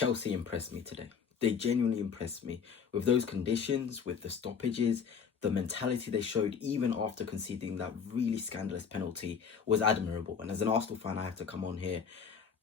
Chelsea impressed me today. They genuinely impressed me with those conditions, with the stoppages, the mentality they showed even after conceding that really scandalous penalty was admirable. And as an Arsenal fan, I have to come on here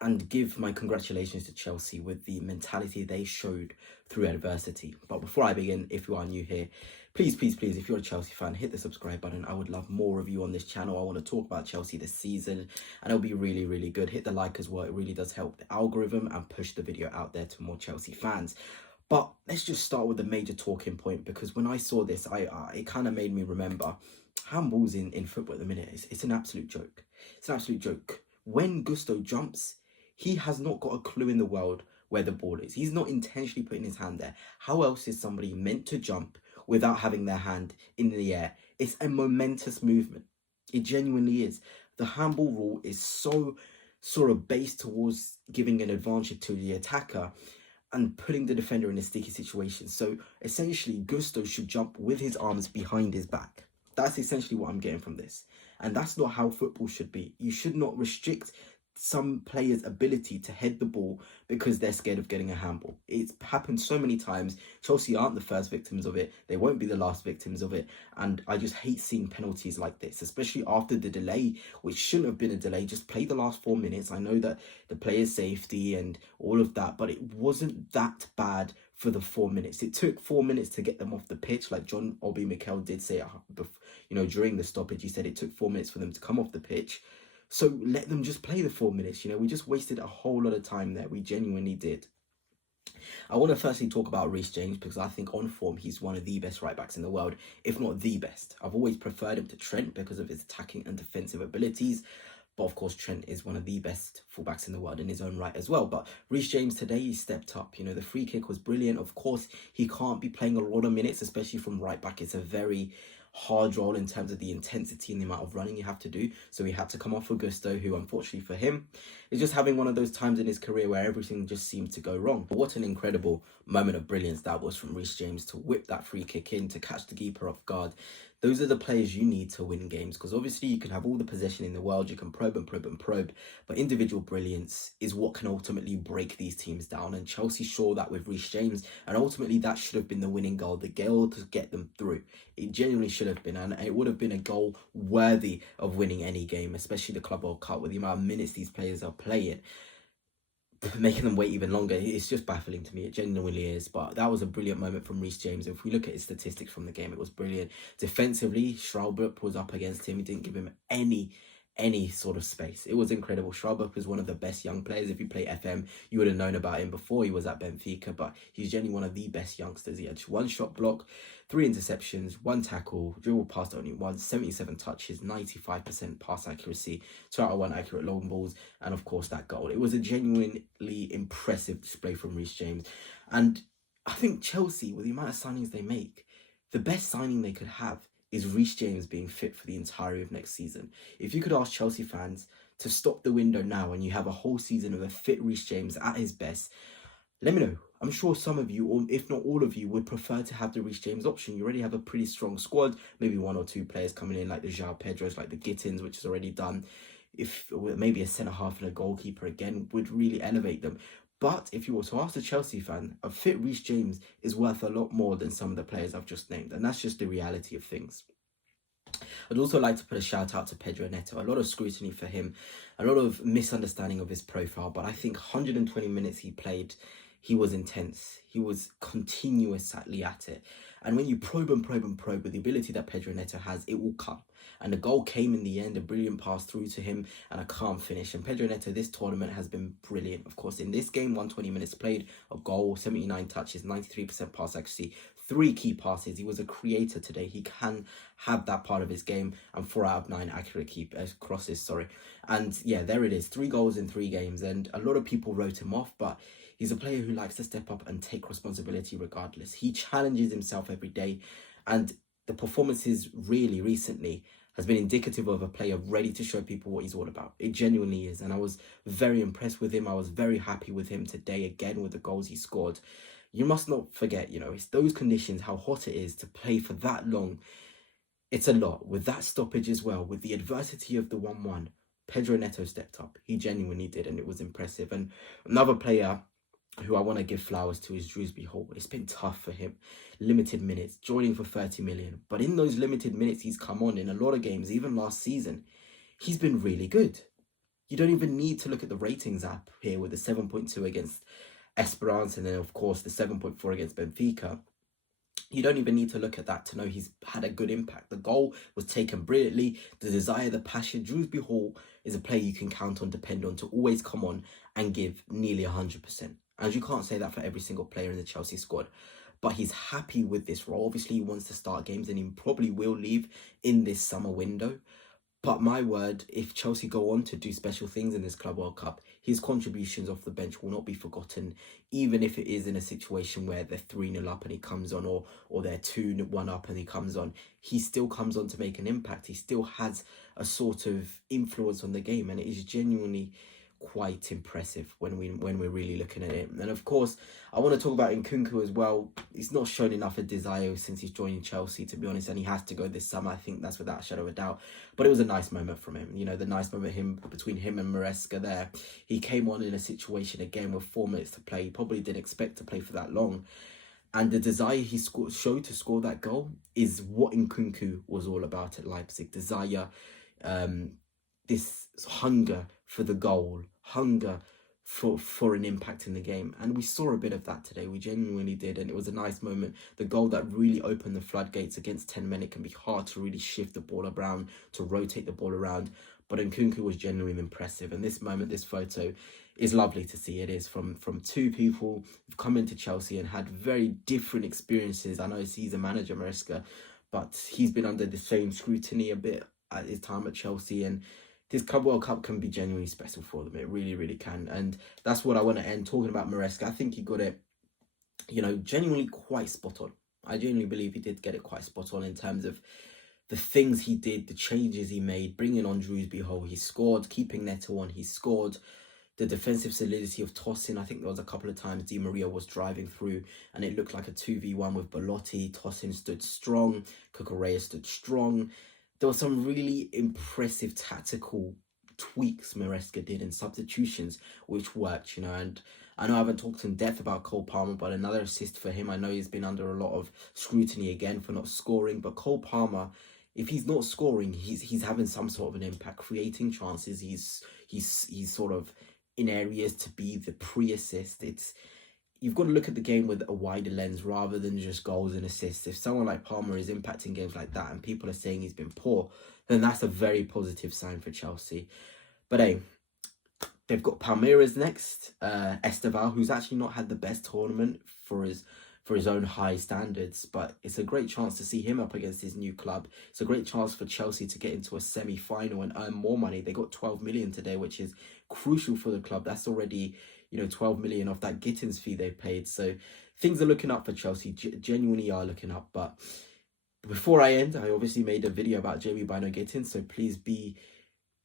and give my congratulations to Chelsea with the mentality they showed through adversity. But before I begin, if you are new here, please, if you're a Chelsea fan, hit the subscribe button. I would love more of you on this channel. I want to talk about Chelsea this season, and it'll be really, really good. Hit the like as well. It really does help the algorithm and push the video out there to more Chelsea fans. But let's just start with the major talking point, because when I saw this, it kind of made me remember handballs in football at the minute. It's an absolute joke. It's an absolute joke. When Gusto jumps, he has not got a clue in the world where the ball is. He's not intentionally putting his hand there. How else is somebody meant to jump without having their hand in the air? It's a momentous movement. It genuinely is. The handball rule is so sort of based towards giving an advantage to the attacker and putting the defender in a sticky situation. So essentially, Gusto should jump with his arms behind his back. That's essentially what I'm getting from this. And that's not how football should be. You should not restrict some players' ability to head the ball because they're scared of getting a handball. It's happened so many times. Chelsea aren't the first victims of it. They won't be the last victims of it. And I just hate seeing penalties like this, especially after the delay, which shouldn't have been a delay. Just play the last 4 minutes. I know that the player's safety and all of that, but it wasn't that bad for the 4 minutes. It took 4 minutes to get them off the pitch, like John Obi Mikel did say, during the stoppage. He said it took 4 minutes for them to come off the pitch. So let them just play the 4 minutes. We just wasted a whole lot of time there. We genuinely did. I want to firstly talk about Reece James, because I think on form, he's one of the best right backs in the world, if not the best. I've always preferred him to Trent because of his attacking and defensive abilities. But of course, Trent is one of the best fullbacks in the world in his own right as well. But Reece James today, he stepped up. The free kick was brilliant. Of course, he can't be playing a lot of minutes, especially from right back. It's a very hard role in terms of the intensity and the amount of running you have to do. So he had to come off for Gusto, who unfortunately for him is just having one of those times in his career where everything just seemed to go wrong. But what an incredible moment of brilliance that was from Reece James to whip that free kick in, to catch the keeper off guard. Those are the players you need to win games, because obviously you can have all the possession in the world, you can probe, but individual brilliance is what can ultimately break these teams down. And Chelsea saw that with Reece James, and ultimately that should have been the winning goal, the goal to get them through. It genuinely should have been, and it would have been a goal worthy of winning any game, especially the Club World Cup, with the amount of minutes these players are playing. Making them wait even longer, it's just baffling to me. It genuinely is. But that was a brilliant moment from Reece James. If we look at his statistics from the game, it was brilliant. Defensively, Schwalbe was up against him. He didn't give him any sort of space. It was incredible. Schwalbe was one of the best young players. If you play FM, you would have known about him before he was at Benfica, but he's genuinely one of the best youngsters. He had 1 shot block, 3 interceptions, 1 tackle, dribble past only once, 77 touches, 95% pass accuracy, 2 out of 1 accurate long balls, and of course that goal. It was a genuinely impressive display from Reece James. And I think Chelsea, with the amount of signings they make, the best signing they could have is Reece James being fit for the entirety of next season. If you could ask Chelsea fans to stop the window now and you have a whole season of a fit Reece James at his best, let me know. I'm sure some of you, or if not all of you, would prefer to have the Reece James option. You already have a pretty strong squad, maybe 1 or 2 players coming in, like the João Pedros, like the Gittins, which is already done. If maybe a centre-half and a goalkeeper again would really elevate them. But if you were to ask a Chelsea fan, a fit Reece James is worth a lot more than some of the players I've just named. And that's just the reality of things. I'd also like to put a shout out to Pedro Neto. A lot of scrutiny for him, a lot of misunderstanding of his profile. But I think 120 minutes he played, he was intense. He was continuously at it. And when you probe with the ability that Pedro Neto has, it will come. And the goal came in the end, a brilliant pass through to him and a calm finish. And Pedro Neto this tournament has been brilliant. Of course, in this game, 120 minutes played, a goal, 79 touches, 93% pass accuracy, 3 key passes. He was a creator today. He can have that part of his game, and 4 out of 9 accurate crosses, And yeah, there it is. 3 goals in 3 games. And a lot of people wrote him off, but he's a player who likes to step up and take responsibility regardless. He challenges himself every day, and the performances really recently has been indicative of a player ready to show people what he's all about. It genuinely is, and I was very impressed with him. I was very happy with him today, again, with the goals he scored. You must not forget, it's those conditions, how hot it is to play for that long. It's a lot. With that stoppage as well, with the adversity of the 1-1, Pedro Neto stepped up. He genuinely did, and it was impressive. And another player who I want to give flowers to, is Dewsbury-Hall. It's been tough for him. Limited minutes, joining for 30 million. But in those limited minutes he's come on in a lot of games, even last season, he's been really good. You don't even need to look at the ratings app here with the 7.2 against Esperance and then, of course, the 7.4 against Benfica. You don't even need to look at that to know he's had a good impact. The goal was taken brilliantly. The desire, the passion. Dewsbury-Hall is a player you can count on, depend on, to always come on and give nearly 100%. And you can't say that for every single player in the Chelsea squad. But he's happy with this role. Obviously, he wants to start games and he probably will leave in this summer window. But my word, if Chelsea go on to do special things in this Club World Cup, his contributions off the bench will not be forgotten, even if it is in a situation where they're 3-0 up and he comes on, or they're 2-1 up and he comes on. He still comes on to make an impact. He still has a sort of influence on the game, and it is genuinely quite impressive when we're really looking at it. And of course, I want to talk about Enkunku as well. He's not shown enough of desire since he's joining Chelsea, to be honest, and he has to go this summer. I think that's without a shadow of a doubt. But it was a nice moment from him. You know, the nice moment between him and Maresca there. He came on in a situation again with 4 minutes to play. He probably didn't expect to play for that long. And the desire he showed to score that goal is what Enkunku was all about at Leipzig. Desire, this hunger for the goal, hunger for an impact in the game. And we saw a bit of that today. We genuinely did. And it was a nice moment. The goal that really opened the floodgates. Against 10 men, it can be hard to really shift the ball around, to rotate the ball around. But Enkunku was genuinely impressive. And this moment, this photo, is lovely to see. It is from two people who've come into Chelsea and had very different experiences. I know he's a manager, Maresca, but he's been under the same scrutiny a bit at his time at Chelsea. And this Club World Cup can be genuinely special for them. It really, really can. And that's what I want to end talking about Maresca. I think he got it, you know, genuinely quite spot on. I genuinely believe he did get it quite spot on in terms of the things he did, the changes he made, bringing on Dewsbury-Hall. He scored, keeping Neto on. He scored. The defensive solidity of Tosin. I think there was a couple of times Di Maria was driving through and it looked like a 2v1 with Belotti. Tosin stood strong. Cucurella stood strong. There were some really impressive tactical tweaks Maresca did and substitutions which worked, you know. And I know I haven't talked in depth about Cole Palmer, but another assist for him. I know he's been under a lot of scrutiny again for not scoring, but Cole Palmer, if he's not scoring, he's having some sort of an impact, creating chances. He's sort of in areas to be the pre-assist. You've got to look at the game with a wider lens rather than just goals and assists. If someone like Palmer is impacting games like that and people are saying he's been poor, then that's a very positive sign for Chelsea. But hey, they've got Palmeiras next. Esteval, who's actually not had the best tournament for his own high standards, but it's a great chance to see him up against his new club. It's a great chance for Chelsea to get into a semi-final and earn more money. They got 12 million today, which is crucial for the club. That's already, you know, 12 million off that Gittins fee they paid. So things are looking up for Chelsea, genuinely are looking up. But before I end, I obviously made a video about Jamie Bino Gittins, so please be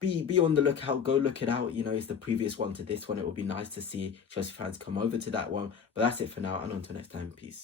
on the lookout. Go look it out. You know, it's the previous one to this one. It would be nice to see Chelsea fans come over to that one. But that's it for now, and until next time, peace.